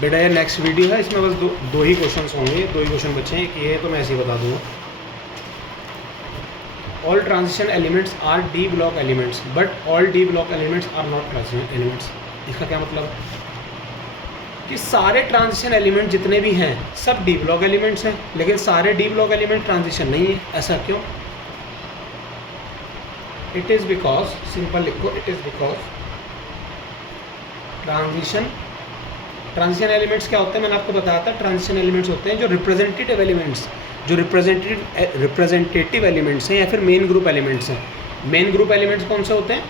बेटा ये next video है, इसमें बस दो ही क्वेश्चन होंगे, दो ही क्वेश्चन बचे हैं। ये तो मैं ऐसे ही बता दूँगा। All transition elements are d block elements but all d block elements are not transition elements. इसका क्या मतलब कि सारे ट्रांजिशन एलिमेंट जितने भी हैं सब डी ब्लॉक एलिमेंट्स हैं, लेकिन सारे डी ब्लॉक एलिमेंट ट्रांजिशन नहीं है। ऐसा क्यों? इट इज़ बिकॉज, सिंपल लिखो, it is because transition elements क्या होते हैं, मैंने आपको बताया था। ट्रांजिशन एलिमेंट्स होते हैं जो रिप्रेजेंटेटिव एलिमेंट्स, जो रिप्रेजेंटेटिव एलिमेंट्स हैं या फिर मेन ग्रुप एलिमेंट्स हैं। मेन ग्रुप एलिमेंट्स कौन से होते हैं?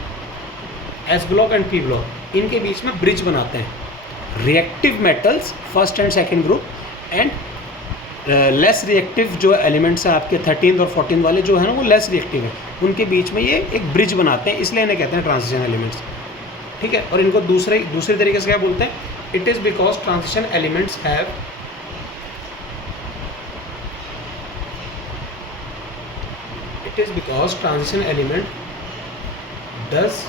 S block and P block. इनके बीच में ब्रिज बनाते हैं reactive metals, first and second group, and less reactive जो एलिमेंट्स हैं आपके 13th और 14th वाले जो है ना, वो लेस रिएक्टिव है, उनके बीच में ये एक ब्रिज बनाते हैं, इसलिए इन्हें कहते हैं ट्रांजिशन एलिमेंट्स। ठीक है। और इनको दूसरे तरीके से क्या बोलते हैं? It is because transition elements have transition element does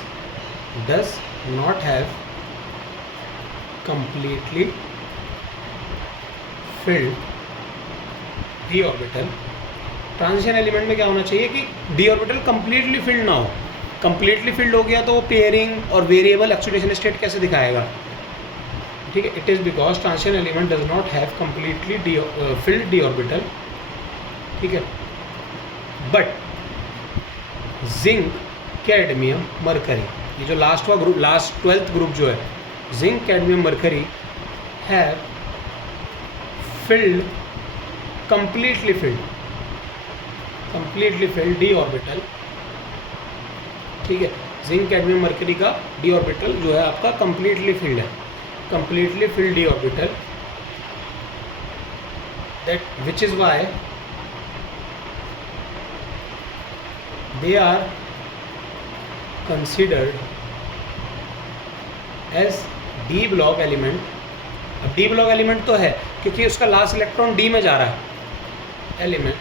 not have completely filled d orbital। Transition element में क्या होना चाहिए कि डी ऑर्बिटल कंप्लीटली फिल्ड ना हो। कंप्लीटली फिल्ड हो गया तो वो पेयरिंग और वेरिएबल ऑक्सीडेशन स्टेट कैसे दिखाएगा? ठीक है। It is because transition element does not have completely filled d orbital. ठीक है। बट जिंक, कैडमियम, मरकरी, ये जो लास्ट हुआ ग्रुप, लास्ट 12th ग्रुप जो है, zinc, cadmium, mercury have filled, completely filled d orbital. ठीक है। जिंक, कैडमियम, मरकरी का डी ऑर्बिटल जो है आपका कंप्लीटली फिल्ड है, completely filled d orbital, that which is why they are considered as d block element। अब d block element तो है क्योंकि उसका लास्ट इलेक्ट्रॉन d में जा रहा है element,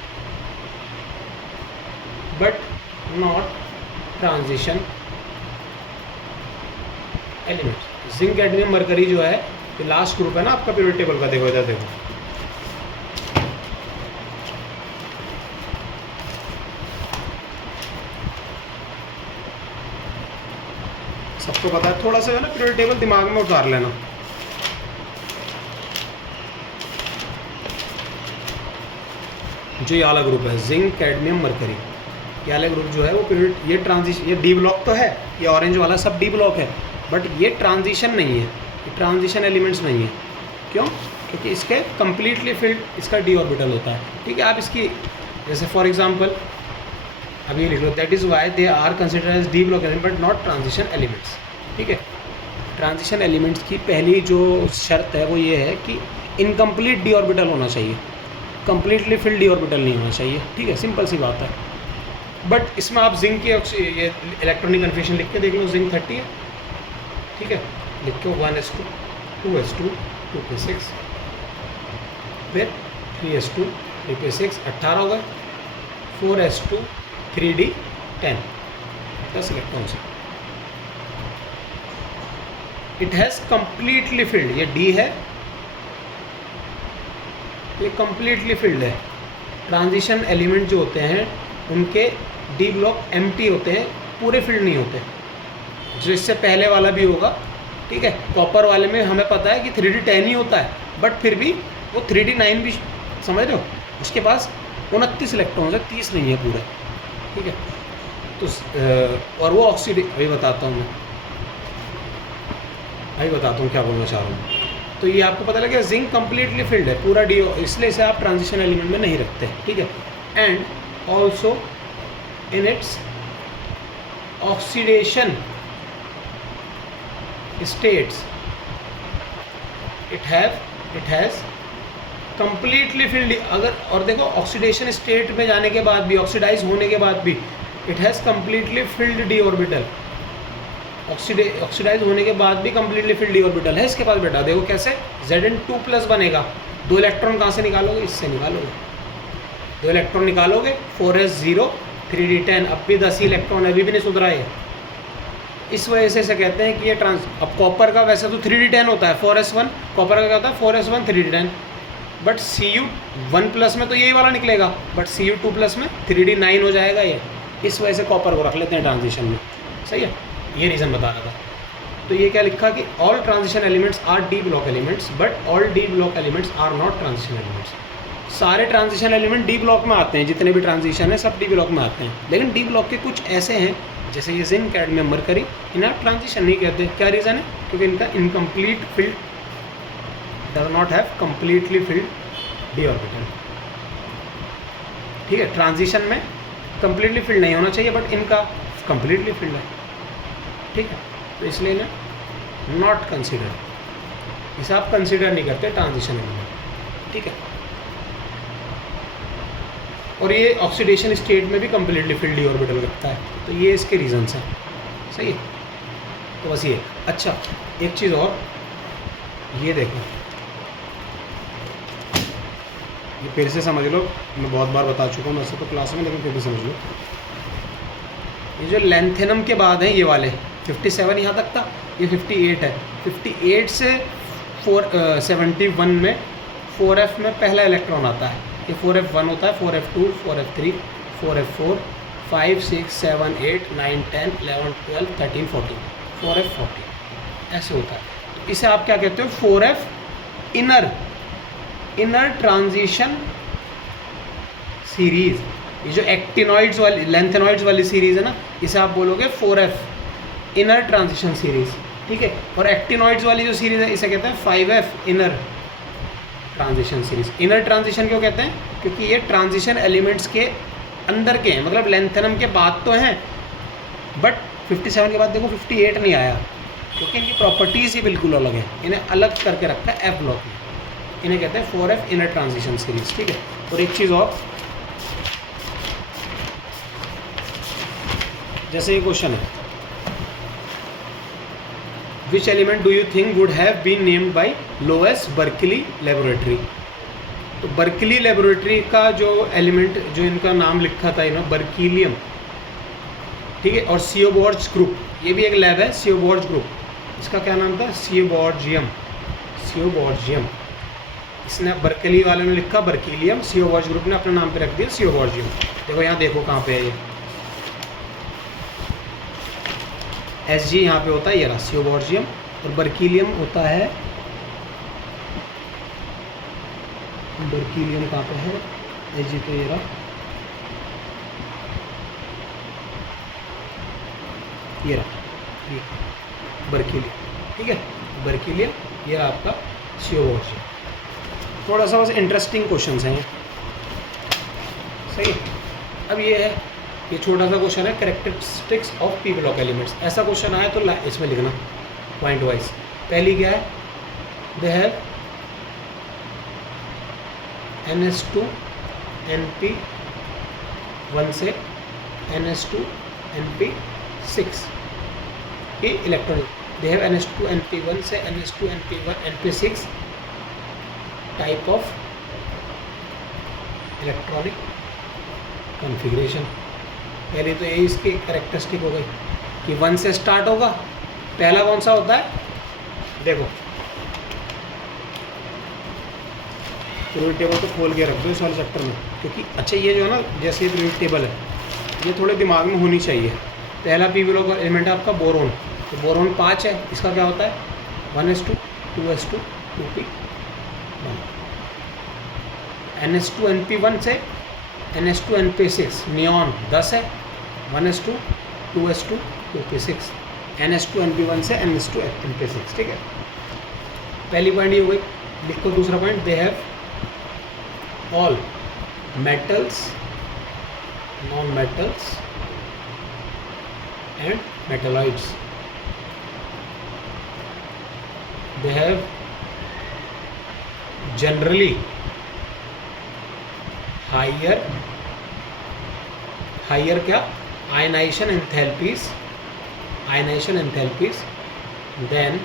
but not transition element. Zinc, cadmium, mercury जो है ये लास्ट ग्रुप है ना आपका पीरियोडिक टेबल का। देखो इधर देखो, सबको पता है। थोड़ा सा है ना पीरियोडिक टेबल दिमाग में उतार लेना। जो ये वाला ग्रुप है जिंक, कैडमियम, मरकरी, ये वाला ग्रुप जो है वो पीरियड, ये ट्रांजिशन, ये डी ब्लॉक तो है, ये ऑरेंज वाला सब डी ब्लॉक है, बट ये ट्रांजिशन नहीं है, ये ट्रांजिशन एलिमेंट्स नहीं है। क्यों? क्योंकि इसके कंप्लीटली फिल्ड इसका डी ऑर्बिटल होता है। ठीक है। आप इसकी जैसे फॉर एग्जांपल अब ये लिख लो, that is why they are considered as D block element but not transition elements. ठीक है। ट्रांजिशन एलिमेंट्स की पहली जो शर्त है वो ये है कि इनकम्प्लीट डी ऑर्बिटल होना चाहिए, कंप्लीटली फिल्ड डी ऑर्बिटल नहीं होना चाहिए। ठीक है। सिंपल सी बात है। बट इसमें आप जिंक की ये इलेक्ट्रॉनिक कन्फिग्रेशन लिख के देख लो, जिंक 30 है। ठीक है। लिख के 1s2 2s2 2p6, फिर 3s2 3p6 18 हो गए, 4s2 3d 10, 10 electrons. It has completely field, ये डी है, ये कंप्लीटली फिल्ड है। ट्रांजिशन एलिमेंट जो होते हैं उनके डी ब्लॉक एम्प्टी होते हैं, पूरे फिल्ड नहीं होते। जो इससे पहले वाला भी होगा। ठीक है। कॉपर वाले में हमें पता है कि 3d10 ही होता है, बट फिर भी वो 3d9 भी, समझ रहे हो, उसके पास 29 इलेक्ट्रॉन्स है, 30 नहीं है पूरा। ठीक है। तो और वो ऑक्सीडेशन, अभी बताता हूँ क्या बोलना चाह रहा हूँ। तो ये आपको पता लगे जिंक कंप्लीटली फिल्ड है पूरा डी, इसलिए इसे आप ट्रांजिशन एलिमेंट में नहीं रखते। ठीक है। And also in its oxidation states it has completely field. अगर और देखो ऑक्सीडेशन स्टेट में जाने के बाद भी, ऑक्सीडाइज होने के बाद भी, it has completely filled d orbital. Oxidise होने के बाद भी कंप्लीटली फिल्ड डी ऑर्बिटल है इसके पास। बेटा देखो कैसे, Zn2+ बनेगा। 2 इलेक्ट्रॉन कहाँ से निकालोगे? इससे निकालोगे। 2 इलेक्ट्रॉन निकालोगे, 4s0 3d10, अब भी 10 ही इलेक्ट्रॉन है, अभी भी नहीं सुधरा है। इस वजह से इसे कहते हैं कि ये अब कॉपर का वैसे तो 3d10 होता है 4s1, कॉपर का क्या होता है 4s1 3d10, बट Cu1+ में तो यही वाला निकलेगा, बट Cu2+ में 3d9 हो जाएगा ये, इस वजह से कॉपर को रख लेते हैं ट्रांजिशन में। सही है, ये रीज़न बता रहा था। तो ये क्या लिखा कि all transition elements are d block elements but all d block elements are not transition elements. सारे ट्रांजिशन एलिमेंट डी ब्लॉक में आते हैं, जितने भी ट्रांजिशन है सब डी ब्लॉक में आते हैं, लेकिन डी ब्लॉक के कुछ ऐसे हैं जैसे ये जिंक, कैडमियम, मरकरी, इन्हें आप ट्रांजिशन नहीं कहते। क्या रीज़न है? क्योंकि इनका incomplete field does not have completely field D orbital. ठीक है, ट्रांजिशन में कम्प्लीटली फील्ड नहीं होना चाहिए, बट इनका कम्प्लीटली फील्ड है। ठीक है, तो इसलिए इन्हें नॉट कंसिडर, इसे आप कंसिडर नहीं करते ट्रांजिशन एलिमेंट। ठीक है, और ये ऑक्सीडेशन स्टेट में भी कम्प्लीटली फील्ड डी ऑर्बिटल रखता है, तो ये इसके रीजंस हैं। सही है, तो बस ये। अच्छा, एक चीज़ और, ये देखो, ये फिर से समझ लो, मैं बहुत बार बता चुका हूँ वैसे तो क्लास में, लेकिन फिर भी समझ लो। ये जो लेंथेनम के बाद हैं ये वाले 57 यहाँ तक था, ये 58 है। 58 से 71 में 4f में पहला इलेक्ट्रॉन आता है, ये 4f1 होता है, 4f2, 4f3, 4f4, 5, 6, 7, 8, 9, 10, 11, 12, 13, 14, 4f40 ऐसे होता है। तो इसे आप क्या कहते हो? 4f inner transition series. ये जो एक्टिनॉइड्स वाली, लेंथेनॉइड्स वाली सीरीज़ है ना, इसे आप बोलोगे 4f इनर ट्रांजिशन सीरीज़। ठीक है, और एक्टिनॉइड्स वाली जो सीरीज़ है इसे कहते हैं 5f inner transition series. Inner transition क्यों कहते हैं? क्योंकि ये ट्रांजिशन एलिमेंट्स के अंदर के हैं, मतलब लेंथेनम के बाद तो हैं, बट 57 के बाद देखो 58 नहीं आया, क्योंकि इनकी प्रॉपर्टीज़ ही बिल्कुल अलग है, इन्हें अलग करके रखा है एफ ब्लॉक में। इन्हें कहते हैं 4f इनर ट्रांजिशन सीरीज़। ठीक है, और एक चीज़ और, जैसे ये क्वेश्चन है, which element do you think would have been named by Lois Berkeley laboratory? तो बर्कली लेबोरेटरी का जो एलिमेंट, जो इनका नाम लिखा था इन्होंने, बर्कीलियम। ठीक है, और सियोबॉर्ज ग्रुप, ये भी एक लैब है, सियोबॉर्ज ग्रुप, इसका क्या नाम था? सियोबॉर्जियम। सियोबॉर्जियम, इसने बर्कली वाले ने लिखा बर्कीलियम, सियोबॉर्ज ग्रुप ने अपने नाम पे रख दिया सियोबॉर्जियम। देखो यहाँ देखो कहाँ पे है ये, Sg यहाँ पे होता है, ये रहा सियोबॉर्जियम, और बर्कीलियम होता है, बर्कीलियम कहाँ पे है? Sg तो ये रहा, ये रहा, ये बर्कीलियम। ठीक है, बर्कीलियम, ये रहा आपका सियोबॉर्जियम। थोड़ा सा बस इंटरेस्टिंग क्वेश्चन हैं ये। सही है, अब ये है, ये छोटा सा क्वेश्चन है, characteristics of P block elements. ऐसा क्वेश्चन आया तो इसमें लिखना पॉइंट वाइज। पहली क्या है? दे हैव NH2 NP1 से NH2 NP6 ये electron. They have NH2 NP1 से NH2 NP1 NP6 type of electronic configuration. पहले तो यही इसकी कैरेक्टरिस्टिक हो गई कि 1 से स्टार्ट होगा। पहला कौन सा होता है? देखो, पीरियोडिक टेबल तो खोल के रख दो इस वाले चैप्टर में, क्योंकि अच्छा ये जो है ना, जैसे पीरियोडिक टेबल है, ये थोड़े दिमाग में होनी चाहिए। पहला पी ब्लॉक एलिमेंट है आपका बोरोन, तो बोरोन 5 है, इसका क्या होता है? 1s2 2s2 2p1। NH2 NP1 से NH2 NP6 नियॉन 10 है, 1s2 2s2 2p6। NH2 NP1 से NH2 NP6। ठीक है, पहली पॉइंट ये हो गई। लिखो दूसरा point, they have all metals, non metals and metalloids. They have generally higher क्या? Ionization enthalpies than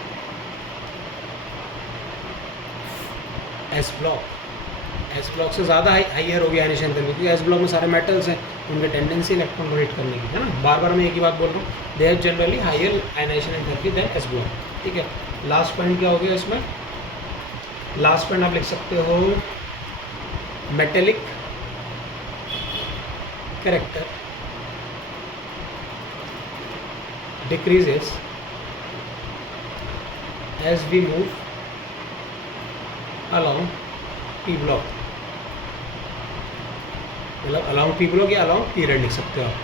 S S block से ज़्यादा हाइयर होगी आयनाइजेशन करके, क्योंकि एस ब्लॉक में सारे मेटल्स हैं, उनके टेंडेंसी इलेक्ट्रॉन डोनेट करने की, है ना। बार बार मैं एक ही बात बोल रहा हूँ, they have generally higher ionisation enthalpy than s block, ठीक है। लास्ट पॉइंट क्या हो गया इसमें, लास्ट पॉइंट आप लिख सकते हो metallic character decreases as we move along P block, मतलब along P block या along पीरियड लिख सकते हो आप।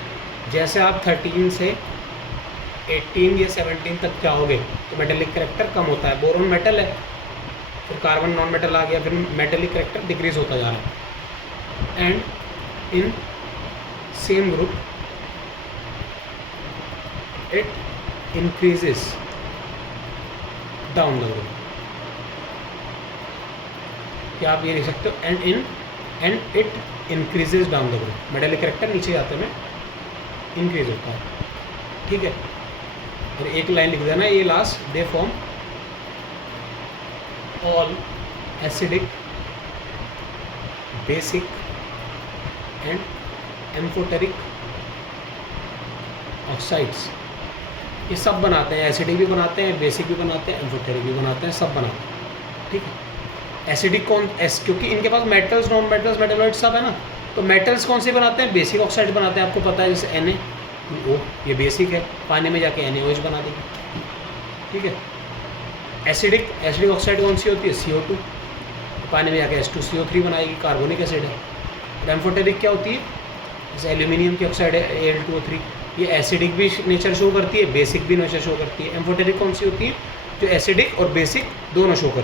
जैसे आप 13 से 18 या 17 तक जाओगे तो मेटेलिक करेक्टर कम होता है, बोरोन मेटल है, फिर कार्बन नॉन मेटल आ गया, फिर मेटेलिक करेक्टर डिक्रीज होता जा रहा है। And in same group it increases down the road, क्या आप ये लिख सकते हो, and it increases down the road, metallic character नीचे जाते में इंक्रीज होता है, ठीक है। और एक लाइन लिख देना ये last, they form all acidic basic and amphoteric oxides, ये सब बनाते हैं, एसिडिक भी बनाते हैं, बेसिक भी बनाते हैं, एम्फोटेरिक भी बनाते हैं, सब बनाते हैं, ठीक है। एसिडिक कौन क्योंकि इनके पास मेटल्स नॉन मेटल्स मेटेलॉइड सब है ना, तो मेटल्स कौन से बनाते हैं, बेसिक ऑक्साइड बनाते हैं, आपको पता है, जैसे Na, ये बेसिक है, पानी में जाके NaOH बना देंगे, ठीक है। एसिडिक ऑक्साइड कौन सी होती है, CO2, पानी में जाके H2CO3 बनाएगी, कार्बोनिक एसिड है। और एम्फोटेरिक क्या होती है, जैसे एल्यूमिनियम की ऑक्साइड है Al2O3, ये एसिडिक भी नेचर शो करती है, बेसिक भी नेचर शो करती है। एम्फोटेरिक कौन सी होती है, जो एसिडिक और बेसिक दोनों शो करती है।